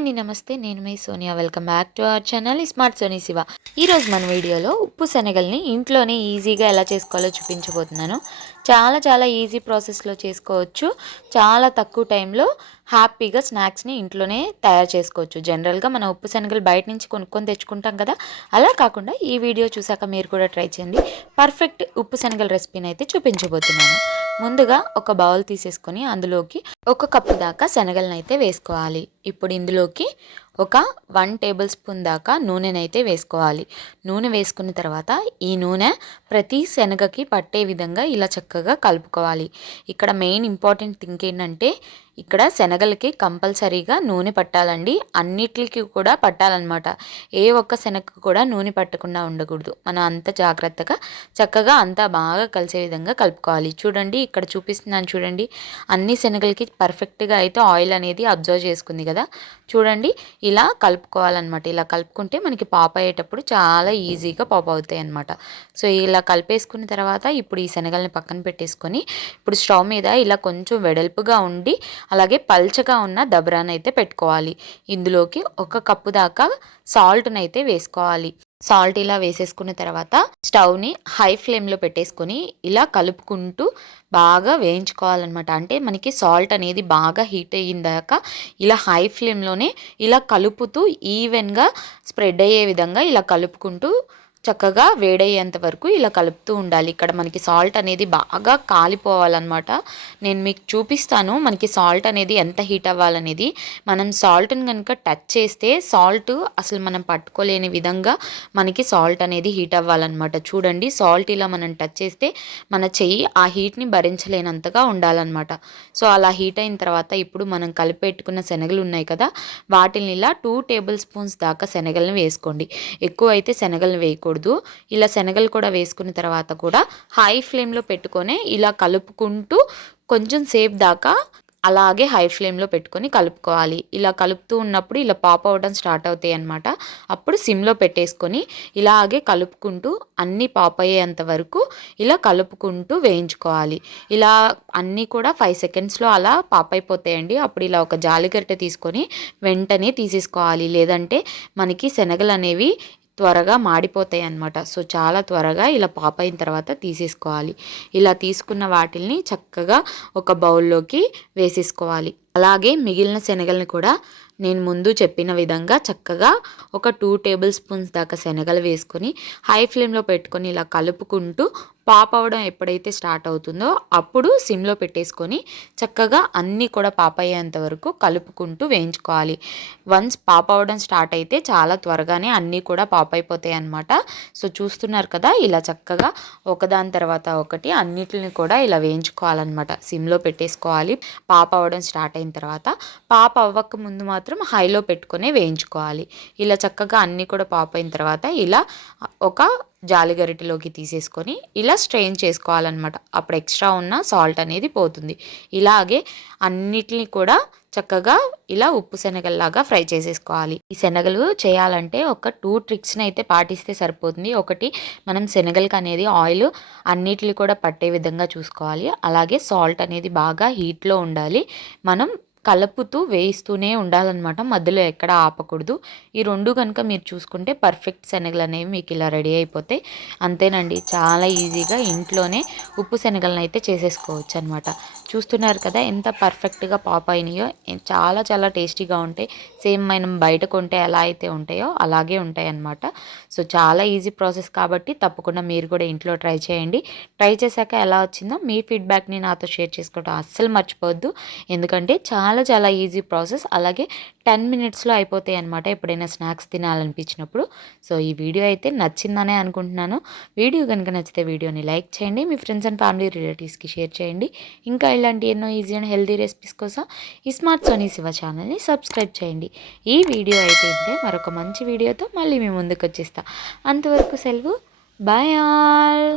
అండి నమస్తే నేను మీ Sonia welcome back to our channel smart Soni Siva. ఈరోజు మన వీడియోలో ఉప్పు శనగల్ని ఇంట్లోనే ఈజీగా ఎలా చేసుకోవాలో చూపించబోతున్నాను. చాలా ఈజీ ప్రాసెస్లో చేసుకోవచ్చు. చాలా తక్కువ టైంలో హ్యాపీగా స్నాక్స్ని ఇంట్లోనే తయారు చేసుకోవచ్చు. జనరల్గా మన ఉప్పు శనగలు బయట నుంచి కొనుక్కొని తెచ్చుకుంటాం కదా, అలా కాకుండా ఈ వీడియో చూసాక మీరు కూడా ట్రై చేయండి. పర్ఫెక్ట్ ఉప్పు శనగల రెసిపీని అయితే చూపించబోతున్నాను. ముందుగా ఒక బౌల్ తీసేసుకొని అందులోకి 1 కప్పు దాకా శనగలను అయితే వేసుకోవాలి. ఇప్పుడు ఇందులోకి ఒక 1 టేబుల్ స్పూన్ దాకా నూనెనైతే వేసుకోవాలి. నూనె వేసుకున్న తర్వాత ఈ నూనె ప్రతి శనగకి పట్టే విధంగా ఇలా చక్కగా కలుపుకోవాలి. ఇక్కడ మెయిన్ ఇంపార్టెంట్ థింగ్ ఏంటంటే ఇక్కడ శనగలకి కంపల్సరీగా నూనె పట్టాలండి. అన్నిటికి కూడా పట్టాలన్నమాట. ఏ ఒక్క శనగకు కూడా నూనె పట్టకుండా ఉండకూడదు. మనం అంత జాగ్రత్తగా చక్కగా అంతా బాగా కలిసే విధంగా కలుపుకోవాలి. చూడండి ఇక్కడ చూపిస్తున్నాను చూడండి, అన్ని శనగలకి పర్ఫెక్ట్గా అయితే ఆయిల్ అనేది అబ్జర్వ్ చేసుకుంది కదా. చూడండి ఇలా కలుపుకోవాలన్నమాట. ఇలా కలుపుకుంటే మనకి పాప్ అయ్యేటప్పుడు చాలా ఈజీగా పాప్ అవుతాయి అన్నమాట. సో ఇలా కలిపేసుకున్న తర్వాత ఇప్పుడు ఈ శనగల్ని పక్కన పెట్టేసుకొని ఇప్పుడు స్టవ్ మీద ఇలా కొంచెం వెడల్పుగా ఉండి అలాగే పల్చగా ఉన్న దబరాన్ని అయితే పెట్టుకోవాలి. ఇందులోకి 1 కప్పు దాకా సాల్ట్ని అయితే వేసుకోవాలి. సాల్ట్ ఇలా వేసేసుకున్న తర్వాత స్టవ్ని హై ఫ్లేమ్లో పెట్టేసుకొని ఇలా కలుపుకుంటూ బాగా వేయించుకోవాలన్నమాట. అంటే మనకి సాల్ట్ అనేది బాగా హీట్ అయ్యిందాక ఇలా హై ఫ్లేమ్లోనే ఇలా కలుపుతూ ఈవెన్గా స్ప్రెడ్ అయ్యే విధంగా ఇలా కలుపుకుంటూ చక్కగా వేడయ్యేంత వరకు ఇలా కలుపుతూ ఉండాలి. ఇక్కడ మనకి సాల్ట్ అనేది బాగా కాలిపోవాలన్నమాట. నేను మీకు చూపిస్తాను మనకి సాల్ట్ అనేది ఎంత హీట్ అవ్వాలనేది. మనం సాల్ట్ని కనుక టచ్ చేస్తే సాల్ట్ అసలు మనం పట్టుకోలేని విధంగా మనకి సాల్ట్ అనేది హీట్ అవ్వాలన్నమాట. చూడండి సాల్ట్ ఇలా మనం టచ్ చేస్తే మన చెయ్యి ఆ హీట్ని భరించలేనంతగా ఉండాలన్నమాట. సో అలా హీట్ అయిన తర్వాత ఇప్పుడు మనం కలిపెట్టుకున్న శనగలు ఉన్నాయి కదా, వాటిని ఇలా 2 టేబుల్ స్పూన్స్ దాకా శనగలను వేసుకోండి. ఎక్కువ అయితే శనగలను వేయకూడదు. ఇలా శనగలు కూడా వేసుకున్న తర్వాత కూడా హై ఫ్లేమ్లో పెట్టుకొని ఇలా కలుపుకుంటూ కొంచెం సేపు దాకా అలాగే హై ఫ్లేమ్లో పెట్టుకొని కలుపుకోవాలి. ఇలా కలుపుతూ ఉన్నప్పుడు ఇలా పాప్ అవ్వడం స్టార్ట్ అవుతాయి అన్నమాట. అప్పుడు సిమ్లో పెట్టేసుకొని ఇలాగే కలుపుకుంటూ అన్నీ పాప్ అయ్యేంత వరకు ఇలా కలుపుకుంటూ వేయించుకోవాలి. ఇలా అన్నీ కూడా 5 సెకండ్స్లో అలా పాప్ అయిపోతాయండి. అప్పుడు ఇలా ఒక జాలిగరిటె తీసుకొని వెంటనే తీసేసుకోవాలి. లేదంటే మనకి శనగలు అనేవి త్వరగా మాడిపోతాయి అన్నమాట. సో చాలా త్వరగా ఇలా పాప్ అయిన తర్వాత తీసేసుకోవాలి. ఇలా తీసుకున్న వాటిల్ని చక్కగా ఒక బౌల్లోకి వేసేసుకోవాలి. అలాగే మిగిలిన శనగల్ని కూడా నేను ముందు చెప్పిన విధంగా చక్కగా ఒక 2 టేబుల్ స్పూన్స్ దాకా శనగలు వేసుకొని హై ఫ్లేమ్లో పెట్టుకొని ఇలా కలుపుకుంటూ పాప్ అవ్వడం ఎప్పుడైతే స్టార్ట్ అవుతుందో అప్పుడు సిమ్లో పెట్టేసుకొని చక్కగా అన్నీ కూడా పాప్ అయ్యేంత వరకు కలుపుకుంటూ వేయించుకోవాలి. వన్స్ పాప్ అవ్వడం స్టార్ట్ అయితే చాలా త్వరగానే అన్నీ కూడా పాప్ అయిపోతాయి అన్నమాట. సో చూస్తున్నారు కదా, ఇలా చక్కగా ఒకదాని తర్వాత ఒకటి అన్నిటిని కూడా ఇలా వేయించుకోవాలన్నమాట. సిమ్లో పెట్టేసుకోవాలి. పాప్ అవ్వడం స్టార్ట్ అయిన తర్వాత పాప్ అవ్వక ముందు మాత్రం హైలో పెట్టుకొని వేయించుకోవాలి. ఇలా చక్కగా అన్నీ కూడా పాప్ అయిన తర్వాత ఇలా ఒక జాలిగరిటెలోకి తీసేసుకొని ఇలా స్ట్రెయిన్ చేసుకోవాలన్నమాట. అప్పుడు ఎక్స్ట్రా ఉన్న సాల్ట్ అనేది పోతుంది. ఇలాగే అన్నిటిని కూడా చక్కగా ఇలా ఉప్పు శనగల్లాగా ఫ్రై చేసేసుకోవాలి. ఈ శనగలు చేయాలంటే ఒక 2 ట్రిక్స్ని అయితే పాటిస్తే సరిపోతుంది. ఒకటి, మనం శనగలకి అనేది ఆయిల్ అన్నిటిని కూడా పట్టే విధంగా చూసుకోవాలి. అలాగే సాల్ట్ అనేది బాగా హీట్లో ఉండాలి. మనం కలుపుతూ వేయిస్తూనే ఉండాలన్నమాట. మధ్యలో ఎక్కడ ఆపకూడదు. ఈ 2 కనుక మీరు చూసుకుంటే పర్ఫెక్ట్ శనగలు అనేవి మీకు ఇలా రెడీ అయిపోతాయి. అంతేనండి, చాలా ఈజీగా ఇంట్లోనే ఉప్పు శనగలను అయితే చేసేసుకోవచ్చు అనమాట. చూస్తున్నారు కదా ఎంత పర్ఫెక్ట్గా పాప్ అయినాయో. చాలా టేస్టీగా ఉంటాయి. సేమ్ మనం బయట కొంటే ఎలా అయితే ఉంటాయో అలాగే ఉంటాయి అన్నమాట. సో చాలా ఈజీ ప్రాసెస్ కాబట్టి తప్పకుండా మీరు కూడా ఇంట్లో ట్రై చేయండి. ట్రై చేశాక ఎలా వచ్చిందో మీ ఫీడ్బ్యాక్ని నాతో షేర్ చేసుకోవడం అస్సలు మర్చిపోవద్దు. ఎందుకంటే చాలా ఈజీ ప్రాసెస్. అలాగే 10 మినిట్స్లో అయిపోతాయి అన్నమాట ఎప్పుడైనా స్నాక్స్ తినాలనిపించినప్పుడు. సో ఈ వీడియో అయితే నచ్చిందనే అనుకుంటున్నాను. వీడియో కనుక నచ్చితే వీడియోని లైక్ చేయండి. మీ ఫ్రెండ్స్ అండ్ ఫ్యామిలీ రిలేటివ్స్కి షేర్ చేయండి. ఇంకా ఇలాంటి ఎన్నో ఈజీ అండ్ హెల్తీ రెసిపీస్ కోసం ఈ స్మార్ట్ సోనీ శివ ఛానల్ని సబ్స్క్రైబ్ చేయండి. ఈ వీడియో అయితే మరొక మంచి వీడియోతో మళ్ళీ మీ ముందుకు వచ్చేస్తా. అంతవరకు సెలవు. Bye all.